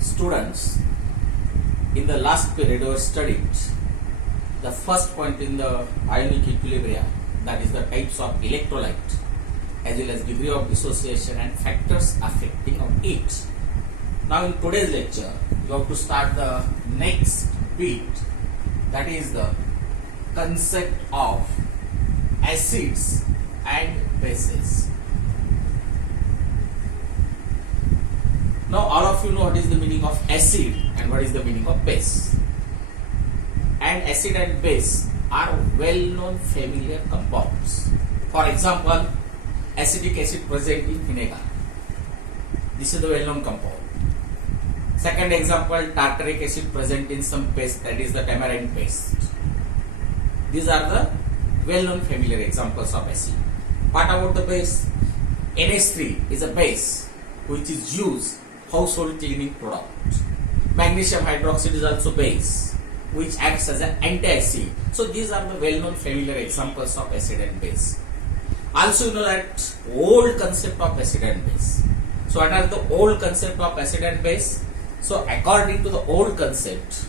Students, in the last period we studied the first point in the Ionic Equilibria, that is the types of electrolyte as well as degree of dissociation and factors affecting of it. Now in today's lecture you have to start the next bit, that is the concept of acids and bases. Now all of you know what is the meaning of acid and what is the meaning of base. And acid and base are well-known familiar compounds. For example, acetic acid present in vinegar. This is the well-known compound. Second example, tartaric acid present in some paste, that is the tamarind paste. These are the well-known familiar examples of acid. What about the base? NH3 is a base which is used household cleaning product. Magnesium hydroxide is also base which acts as an anti-acid. So these are the well-known familiar examples of acid and base. Also you know that old concept of acid and base. So what are the old concept of acid and base? So according to the old concept,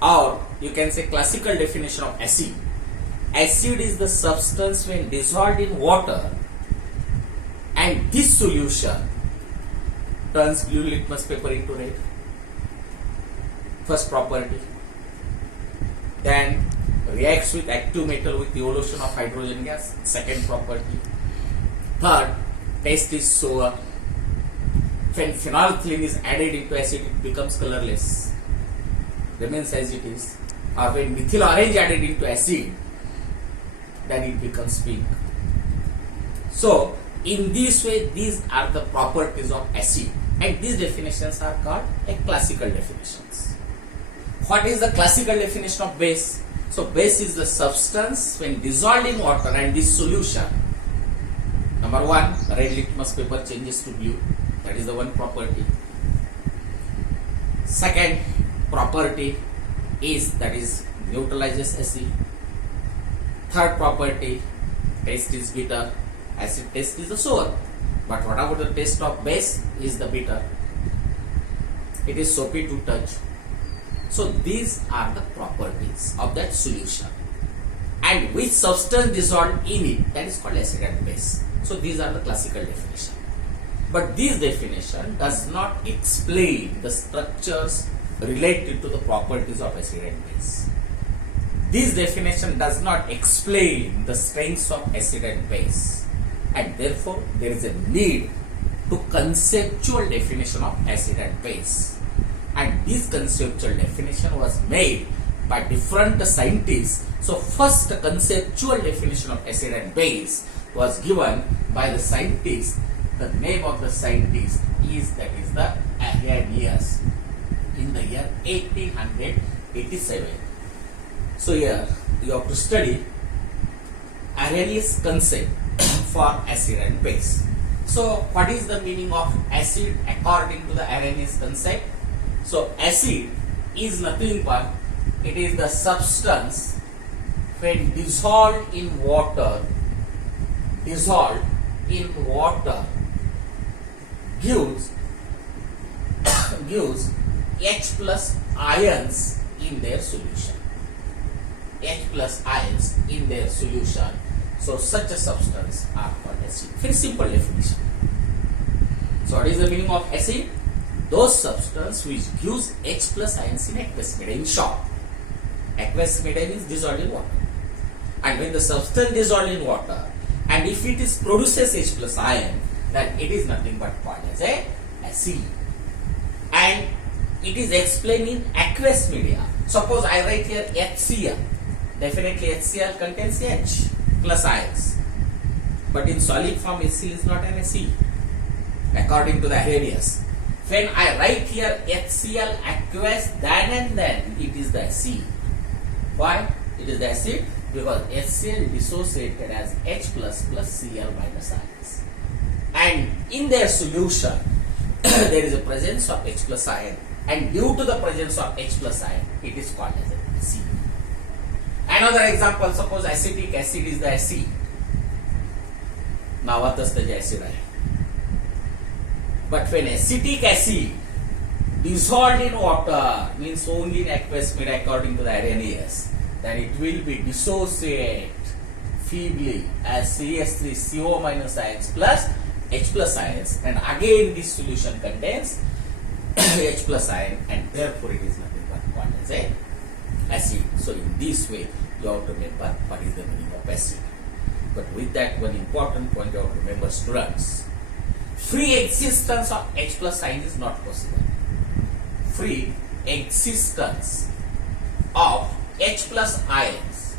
or you can say classical definition of acid, acid is the substance when dissolved in water and this solution turns blue litmus paper into red. First property. Then reacts with active metal with evolution of hydrogen gas. Second property. Third, taste is sour. When phenolphthalein is added into acid, it becomes colorless, remains as it is. Or when methyl orange added into acid, then it becomes pink. So in this way, these are the properties of acid, and these definitions are called classical definitions. What is the classical definition of base? So base is the substance when dissolved in water and this solution. Number one, red litmus paper changes to blue. That is the one property. Second property is that is neutralizes acid. Third property, taste is bitter. Acid taste is the sour. But what about the taste of base is the bitter. It is soapy to touch. So these are the properties of that solution. And which substance dissolved in it, that is called acid and base. So these are the classical definition. But this definition does not explain the structures related to the properties of acid and base. This definition does not explain the strengths of acid and base. And therefore, there is a need to conceptual definition of acid and base. And this conceptual definition was made by different scientists. So first conceptual definition of acid and base was given by the scientist. The name of the scientist is the Arrhenius in the year 1887. So here you have to study Arrhenius concept for acid and base. So what is the meaning of acid according to the Arrhenius concept? So acid is nothing but it is the substance when dissolved in water gives H plus ions in their solution. H plus ions in their solution. So such a substance are called acid. Very simple definition. So what is the meaning of acid? Those substance which gives H plus ions in aqueous medium. In short, aqueous medium is dissolved in water. And when the substance dissolved in water, and if it is produces H plus ion, then it is nothing but called as a acid. And it is explained in aqueous media. Suppose I write here HCl. Definitely HCl contains H plus ions. But in solid form, HCl is not an acid, according to the Arrhenius. When I write here HCl aqueous, then and then it is the acid. Why? It is the acid because HCl dissociated as H plus Cl minus ions. And in their solution, there is a presence of H plus ion. And due to the presence of H plus ion, it is called as an acid. Another example, suppose acetic acid is the acid. नावातच त्याचे acid आहे. But when acetic acid dissolved in water, means only in aqueous media according to the Arrhenius, then it will be dissociate feebly as CH3CO minus ions plus H plus ions, and again this solution contains H plus ion, and therefore it is nothing but called as a acid. So in this way you have to remember what is the meaning of acid. But with that, one important point you have to remember, students, free existence of H plus ion is not possible. Free existence of H plus ions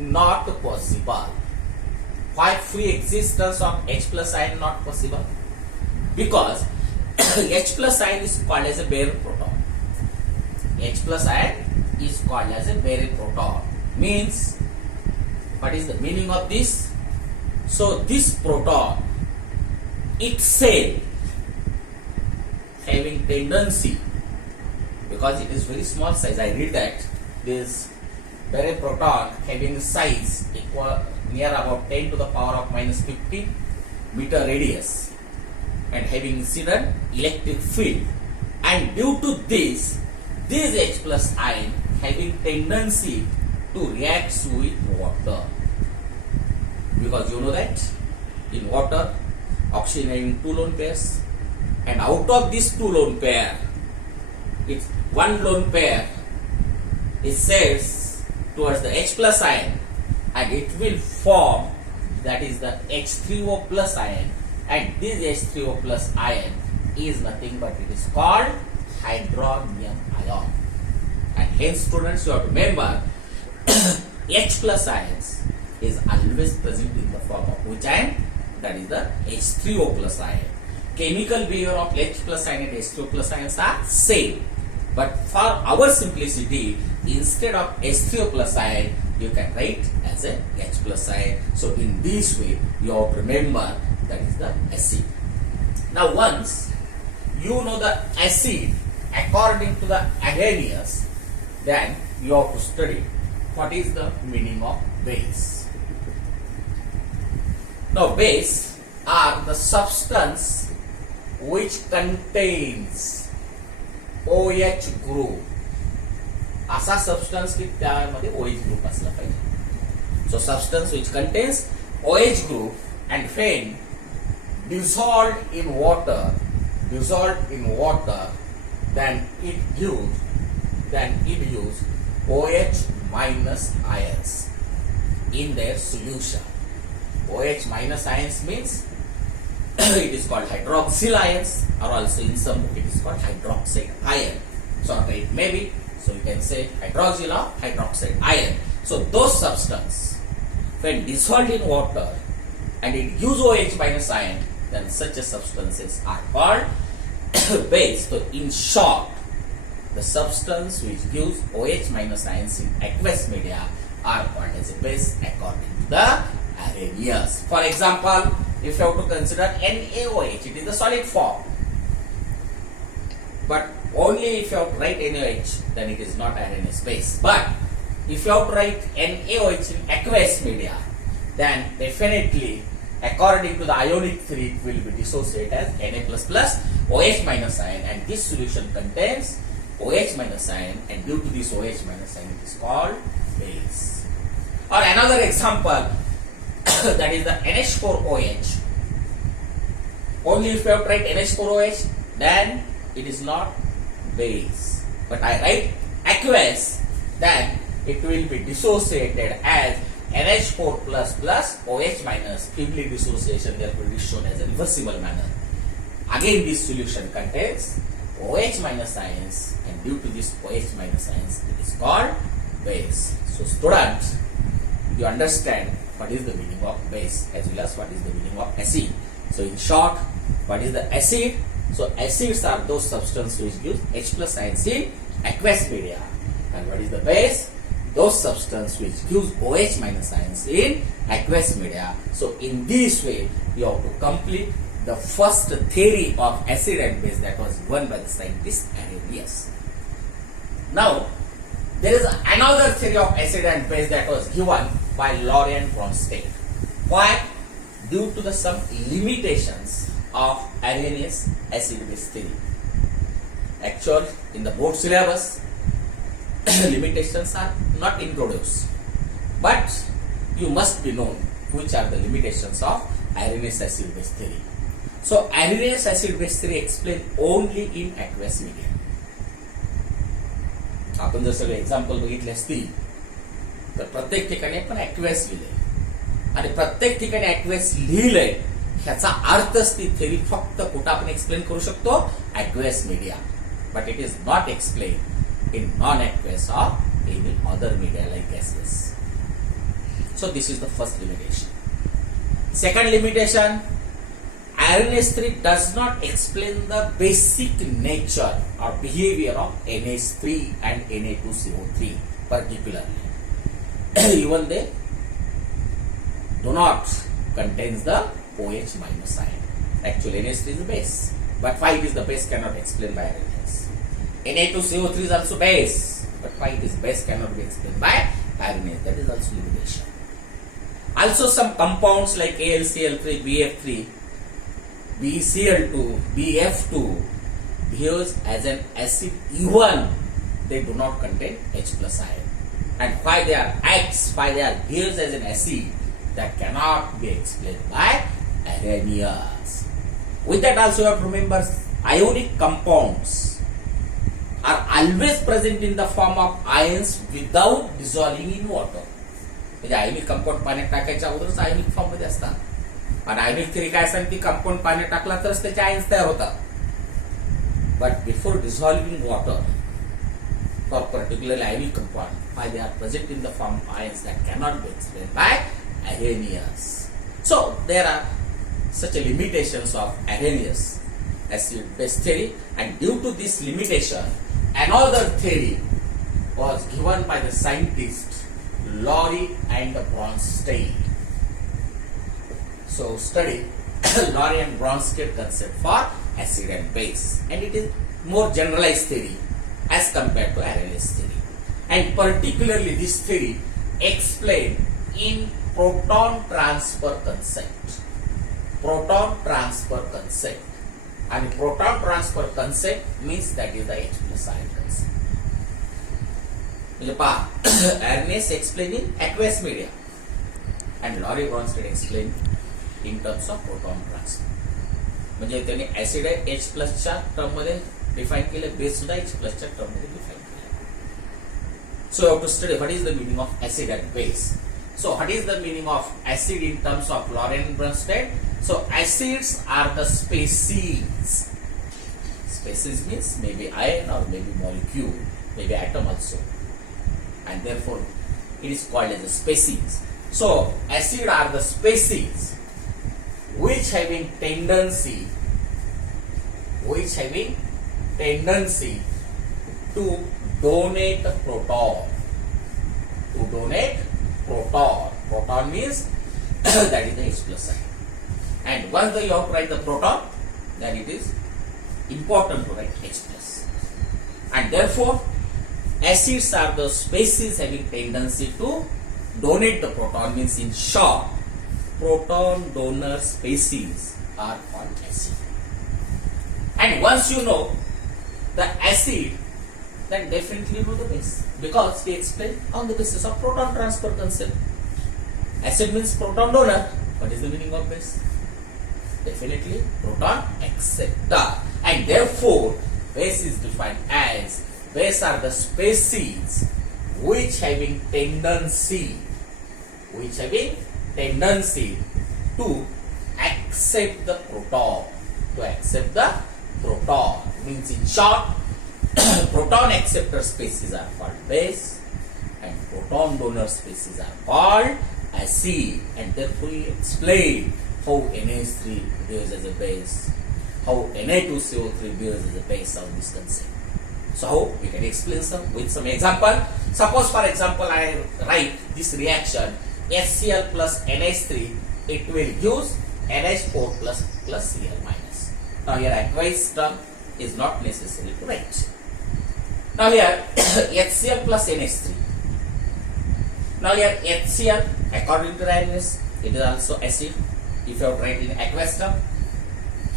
not possible. Why free existence of H plus ion not possible? Because H plus ion is called as a bare proton. H plus ion is called as a bare proton. Means, what is the meaning of this? So this proton itself having tendency, because it is very small size, I read that this bare proton having size equal near about 10 to the power of minus 50 meter radius and having incident electric field, and due to this H plus ion having tendency to react with water, because you know that in water oxygen having two lone pairs, and out of this two lone pair, if one lone pair is sets towards the H plus ion, and it will form, that is the H3O plus ion, and this H3O plus ion is nothing but it is called hydronium ion. And hence students, you have to remember H plus ions is always present in the form of which ion? That is the H3O plus ion. Chemical behavior of H plus ion and H3O plus ions are same, but for our simplicity, instead of H3O plus ion, you can write as a H plus ion. So in this way, you have to remember that is the acid. Now once you know the acid according to the Arrhenius, then you have to study what is the meaning of base. Now base are the substance which contains OH group. असा substance की त्यामध्ये OH group असला पाहिजे. So substance which contains OH group, and when dissolved in water, then it gives OH minus ions in their solution. OH minus ions means it is called hydroxyl ions, or also in some book it is called hydroxide ion. So it may be, so you can say hydroxyl or hydroxide ion. So those substance, when dissolved in water and it gives OH minus ion, then such a substances are called base. So in short, the substance which gives OH minus ions in aqueous media are called as a base according to the Arrhenius. For example, if you have to consider NaOH, it is the solid form. But only if you have to write NaOH, then it is not Arrhenius base. But if you have to write NaOH in aqueous media, then definitely according to the Ionic theory, it will be dissociated as Na++ OH minus ion, and this solution contains OH minus ion, and due to this OH minus ion, it is called base. Or another example, that is the NH4OH. Only if you have to write NH4OH, then it is not base. But I write aqueous, then it will be dissociated as NH4++ OH minus, feebly dissociation therefore is shown as a reversible manner. Again this solution contains OH minus ions, and due to this OH minus ions, it is called base. So students, you understand what is the meaning of base as well as what is the meaning of acid. So in short, what is the acid? So acids are those substances which give H plus ions in aqueous media. And what is the base? Those substances which gives OH minus ions in aqueous media. So in this way, you have to complete the first theory of acid and base that was given by the scientist Arrhenius. Now, there is another theory of acid and base that was given by Laurent Bronsted. Why? Due to some limitations of Arrhenius acid base theory. Actual, in the board syllabus, limitations are not introduced. But you must be known which are the limitations of Arrhenius acid-base theory. So, Arrhenius acid-base theory explained only in aqueous media. आपण जर सगळे example बघितले असतील तर प्रत्येक ठिकाणी आपण aqueous लिहिलंय आणि प्रत्येक ठिकाणी ॲक्वेस लिहिलंय ह्याचा अर्थच ती थेरी फक्त कुठं आपण एक्सप्लेन करू शकतो aqueous media, but it is not explain in non aqueous or any other media like gases. So this is the first limitation. Second limitation, Arrhenius theory does not explain the basic nature or behavior of NH3 and Na2CO3 particularly. Even they do not contains the OH minus ion. Actually, NH3 is the base, but why it is the base cannot explain by Arrhenius. Na2CO3 is also base, but why it is base cannot be explained by Arrhenius. That is also limitation. Also, some compounds like AlCl3, BF3, BeCl2, BF2 behaves as an acid even they do not contain H plus ion. And why they are behaves as an acid that cannot be explained by Arrhenius. With that also you have to remember ionic compounds are always present in the form of ions without dissolving in water. म्हणजे ionic compound पाण्यात टाकायच्या अगोदरच ionic form मध्ये असतात. आणि ionic theory काय असतात की कंपाऊंड पाण्यात टाकला तरच त्याचे आयन्स तयार होतात. But before dissolving water for particularly ionic compound why they are present in the form of ions that cannot be explained by Arrhenius. So there are such a limitations of Arrhenius acid-base theory, and due to this limitation another theory was given by the scientists Lorry and Bronsted. So study Lorry and Bronsted concept for acid and base, and it is more generalized theory as compared to Arrhenius theory, and particularly this theory explained in proton transfer concept. Proton transfer concept, and proton transfer concept means that is the H plus ion concept. म्हणजे पहा Arrhenius explained in aqueous media and Lorry Bronsted explained in terms of proton transfer. म्हणजे त्यांनी acid आहे H प्लसच्या term मध्ये define केलं, base सुद्धा H प्लसच्या टर्म मध्ये डिफाइन केलं. So you have to study what is the meaning of acid and base. So what is the meaning of acid in terms of Lorry and Bronsted? So acids are the species. Species means maybe ion or maybe molecule, maybe atom also, and therefore it is called as a species. So acid are the species which having tendency to donate proton. Proton means that is the H plus sign. And once you have to write the proton, then it is important to write H plus. And therefore, acids are the species having tendency to donate the proton. Means in short, proton donor species are called acid. And once you know the acid, then definitely you know the base, because we explained on the basis of proton transfer concept. Acid means proton donor. What is the meaning of base? Definitely proton acceptor. And therefore base is defined as base are the species which having tendency to accept the proton. Means in short, proton acceptor species are called base and proton donor species are called acid. And therefore we explain how NH3 behaves as a base, how Na2CO3 behaves as a base of this concept. So how we can explain with some example. Suppose for example I write this reaction HCl plus NH3, it will use NH4 plus Cl minus. Now here aqueous term is not necessary to write. Now here HCl plus NH3. Now here HCl according to Arrhenius it is also acid if you have write in aqueous term.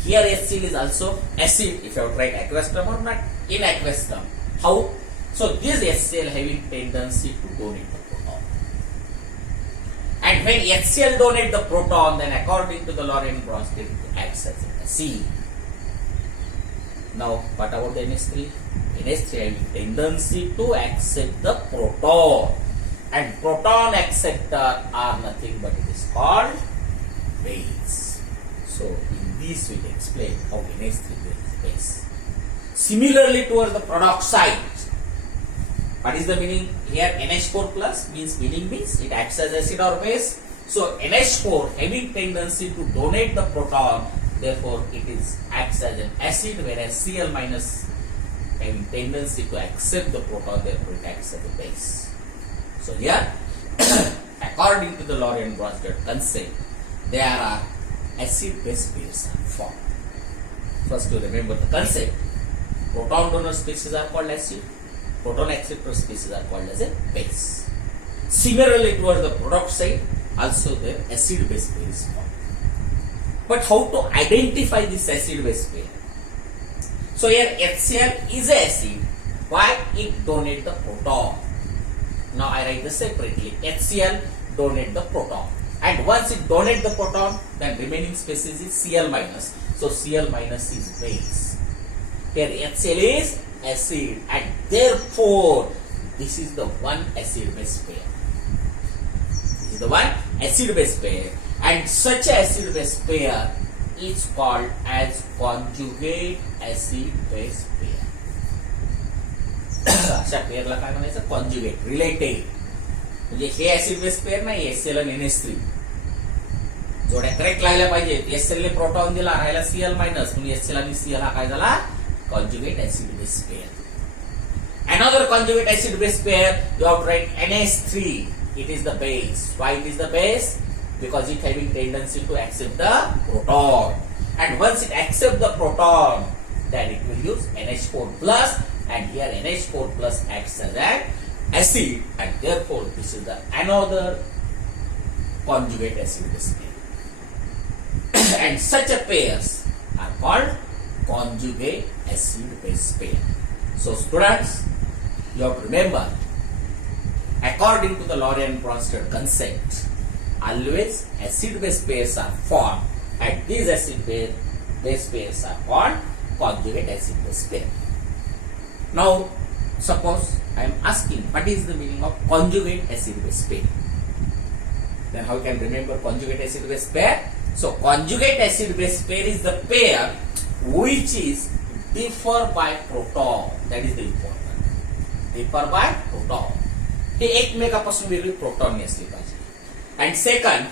here HCl is also acid if you have tried aqueous term or not in aqueous term. How? So this HCl having tendency to donate the proton. And when HCl donate the proton, then according to the Lorentz-Bronsted it acts as an acid. Now what about the NH3? NH3 having tendency to accept the proton. And proton acceptor are nothing but it is called base. So in this we explain how NH3 is base. Similarly towards the product side, what is the meaning here? NH4 plus means it acts as acid or base. So NH4 having tendency to donate the proton, therefore it is acts as an acid, whereas Cl minus having tendency to accept the proton, therefore it acts as a base. So here, according to the Lorentz-Bronsted concept, there are acid-base pairs are formed. First, to remember the concept. Proton donor species are called acid. Proton acceptor species are called as a base. Similarly, towards the product side, also their acid-base pair is formed. But how to identify this acid-base pair? So here HCl is an acid. Why? It donates the proton. Now I write this separately. HCl donate the proton. And once it donates the proton, then remaining species is Cl minus. So Cl minus is base. Here HCl is acid, and therefore this is the one acid-base pair. This is the one acid-base pair, and such acid-base pair is called as conjugate acid-base pair. अशा पेअरला काय म्हणायचं? Conjugate, related. म्हणजे हे acid base pair नाही, HCl आणि NH3 जोड्या correct लागल्या पाहिजेत. HCl ने प्रोटॉन दिला, राहिला Cl मायनस, म्हणून HCl आणि Cl हा काय झाला? Conjugate acid base pair. Another conjugate acid base pair, you have to write NH3. It is the base. Why it is the base? Because it having tendency to accept the proton. And once it accepts the proton, then it will use NH4 plus. And here NH4 plus acts as an acid, and therefore this is the another conjugate acid base pair. And such a pairs are called conjugate acid base pair. So students, you have to remember, according to the Lorentz-Bronsted concept, always acid base pairs are formed, and these acid base pairs are called conjugate acid base pair. Now, suppose I am asking what is the meaning of conjugate acid base pair. Then how can remember conjugate acid base pair? So conjugate acid base pair is the pair which is differ by proton. That is the important. Differ by proton. हे एकमेकापासून वेगळी proton असली पाहिजे. And second,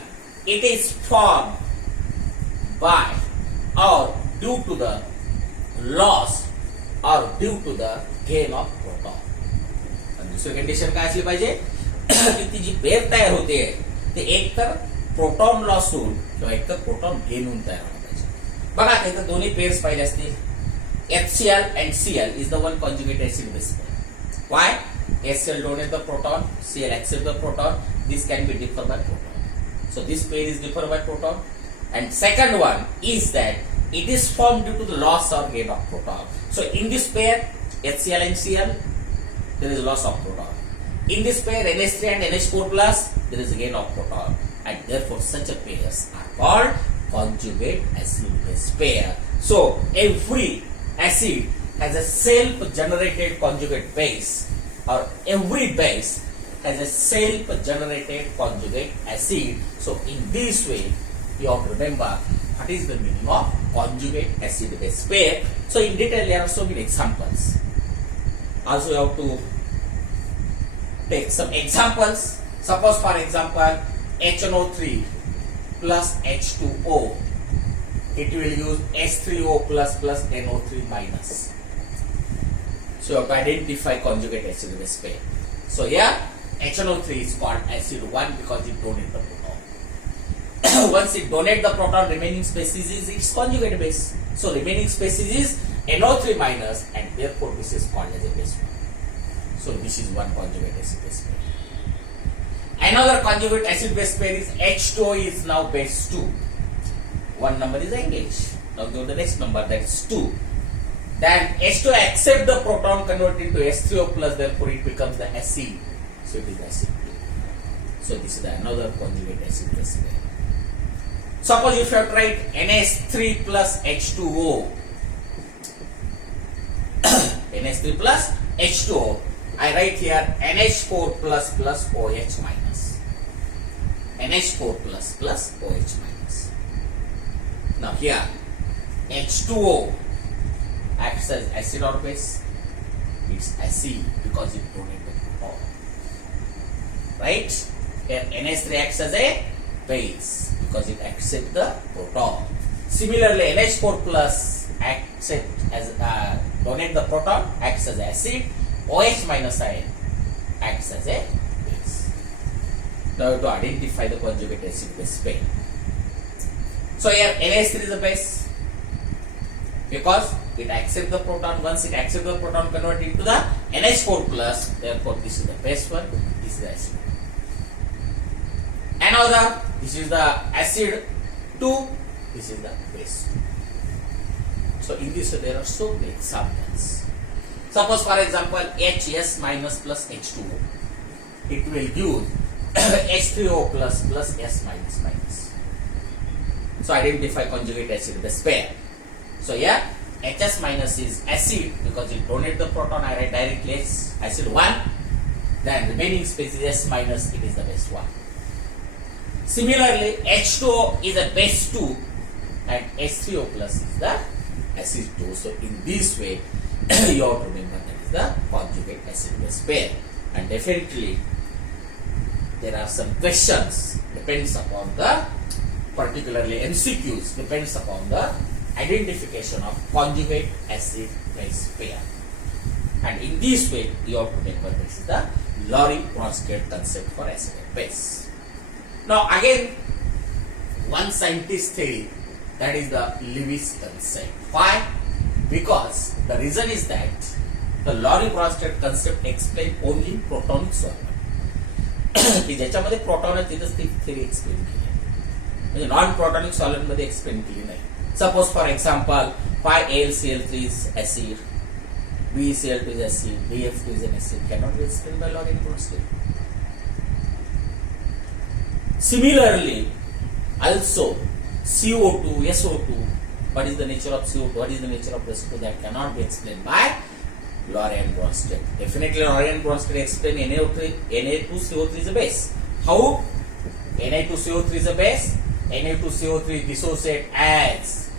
it is formed by or due to the loss or due to the gain of proton. आणि दुसरी condition काय असली पाहिजे? की ती जी पेयर तयार होते ते एक तर प्रोटॉन लॉस होऊन किंवा एक तर प्रोटॉन गेन होऊन तयार होणार पाहिजे. बघा इथं दोन्ही पेयर्स पाहिले असतील. HCl and Cl is the one conjugate acid base pair. Why? HCl donate the proton, Cl accept the proton. This can be differ by proton. So this pair is differ by proton. And second one is that it is formed due to the loss or gain of proton. So in this pair, HCl and Cl, there is loss of proton. In this pair, NH3 and NH4 plus, there is a gain of proton. And therefore, such a pairs are called conjugate acid base pair. So every acid has a self-generated conjugate base, or every base has a self-generated conjugate acid. So in this way, you have to remember what is the meaning of conjugate acid base pair. So in detail, there are so many examples. Also, you have to take some examples. Suppose, for example, HNO3 plus H2O. It will use H3O plus NO3 minus. So you have to identify conjugate acid base pair. So here HNO3 is called acid 1 because it donates the proton. Once it donates the proton, remaining species is its conjugate base. So remaining species is NO3 minus, and therefore this is called as a base 1. So this is one conjugate acid base pair. Another conjugate acid base pair is H2O is now base 2. One number is engaged. Now go to the next number, that is 2. Then H2 accept the proton, convert into H3O plus, therefore it becomes the acid. So it is acid 2. So this is another conjugate acid base pair. Suppose if you have tried NH3 plus H2O, NH3 plus H2O, I write here NH4 plus plus OH minus. NH4 plus plus OH minus. Now here H2O acts as acid or base. It's acid because it donates the proton. Right? Here NH3 acts as a base because it accepts the proton. Similarly, NH4 plus accept as donate the proton, acts as acid. OH minus ion acts as a base. Now you have to identify the conjugate acid base pair. So here NH3 is a base because it accepts the proton. Once it accepts the proton, convert it into the NH4 plus. Therefore, this is the base one. This is the acid. Another, this is the acid 2. This is the base 2. So in this there are so many examples. Suppose for example HS minus plus H2O. It will give H3O plus plus S minus minus. So identify conjugate acid base pair. So here HS minus is acid because it donates the proton. I write directly acid 1. Then remaining space is S minus, it is the base 1. Similarly H2O is a base 2 and H3O plus is the acid 2. So in this way you have to remember that is the conjugate acid base pair. And definitely there are some questions, depends upon the, particularly MCQs, depends upon the identification of conjugate acid base pair. And in this way you have to remember this is the Lorentz concept for acid and base. Now again one scientist theory, that is the Lewis concept. Why? Because the reason is that the Lorentz concept explains only protonic solvent. की ज्याच्यामध्ये proton आहे तिथेच ती theory explain केली आहे, म्हणजे non प्रोटॉनिक solvent मध्ये explain केली नाही. Suppose for example AlCl3 is acid, BeCl2 is acid, BF2 is an acid, cannot be explained by Lorentz. Similarly, also CO2, SO2, what is the nature of CO2, what is the nature of SO2, that cannot be explained by Lorentz. Definitely Lorentz explain Na2CO3 is a base. How? Na2CO3 is a base. Na2CO3 dissociate as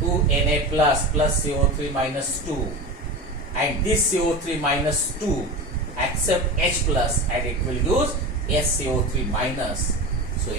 2Na plus CO3 minus 2, and this CO3 minus 2 accept H plus and it will use SCO3 minus. So